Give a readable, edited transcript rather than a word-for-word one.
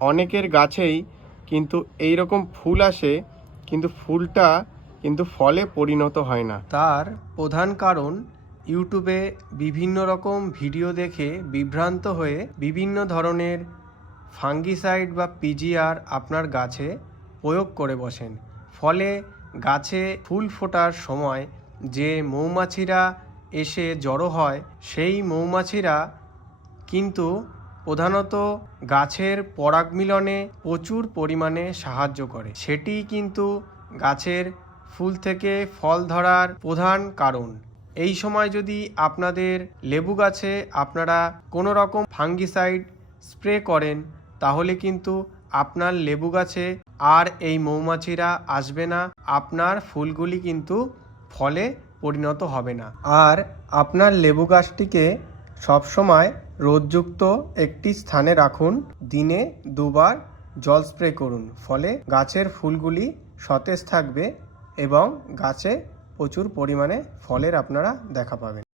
অনেকের গাছেই কিন্তু এই রকম ফুল আসে, কিন্তু ফুলটা কিন্তু ফলে পরিণত হয় না। তার প্রধান কারণ ইউটিউবে বিভিন্ন রকম ভিডিও দেখে বিভ্রান্ত হয়ে বিভিন্ন ধরনের ফাঙ্গিসাইড বা পিজিআর আপনার গাছে প্রয়োগ করে বসেন। ফলে গাছে ফুল ফোটার সময় যে মৌমাছিরা এসে জড়ো হয়, সেই মৌমাছিরা কিন্তু প্রধানত গাছের পরাগ মিলনে প্রচুর পরিমাণে সাহায্য করে। সেটি কিন্তু গাছের ফুল থেকে ফল ধরার প্রধান কারণ। এই সময় যদি আপনাদের লেবু গাছে আপনারা কোনো রকম ফাঙ্গিসাইড স্প্রে করেন, তাহলে কিন্তু আপনার লেবু গাছে আর এই মৌমাছিরা আসবে না, আপনার ফুলগুলি কিন্তু ফলে পরিণত হবে না। আর আপনার লেবু গাছটিকে সবসময় রোদযুক্ত একটি স্থানে রাখুন, দিনে 2 বার জল স্প্রে করুন, ফলে গাছের ফুলগুলি সতেজ থাকবে এবং গাছে প্রচুর পরিমাণে ফলের আপনারা দেখা পাবেন।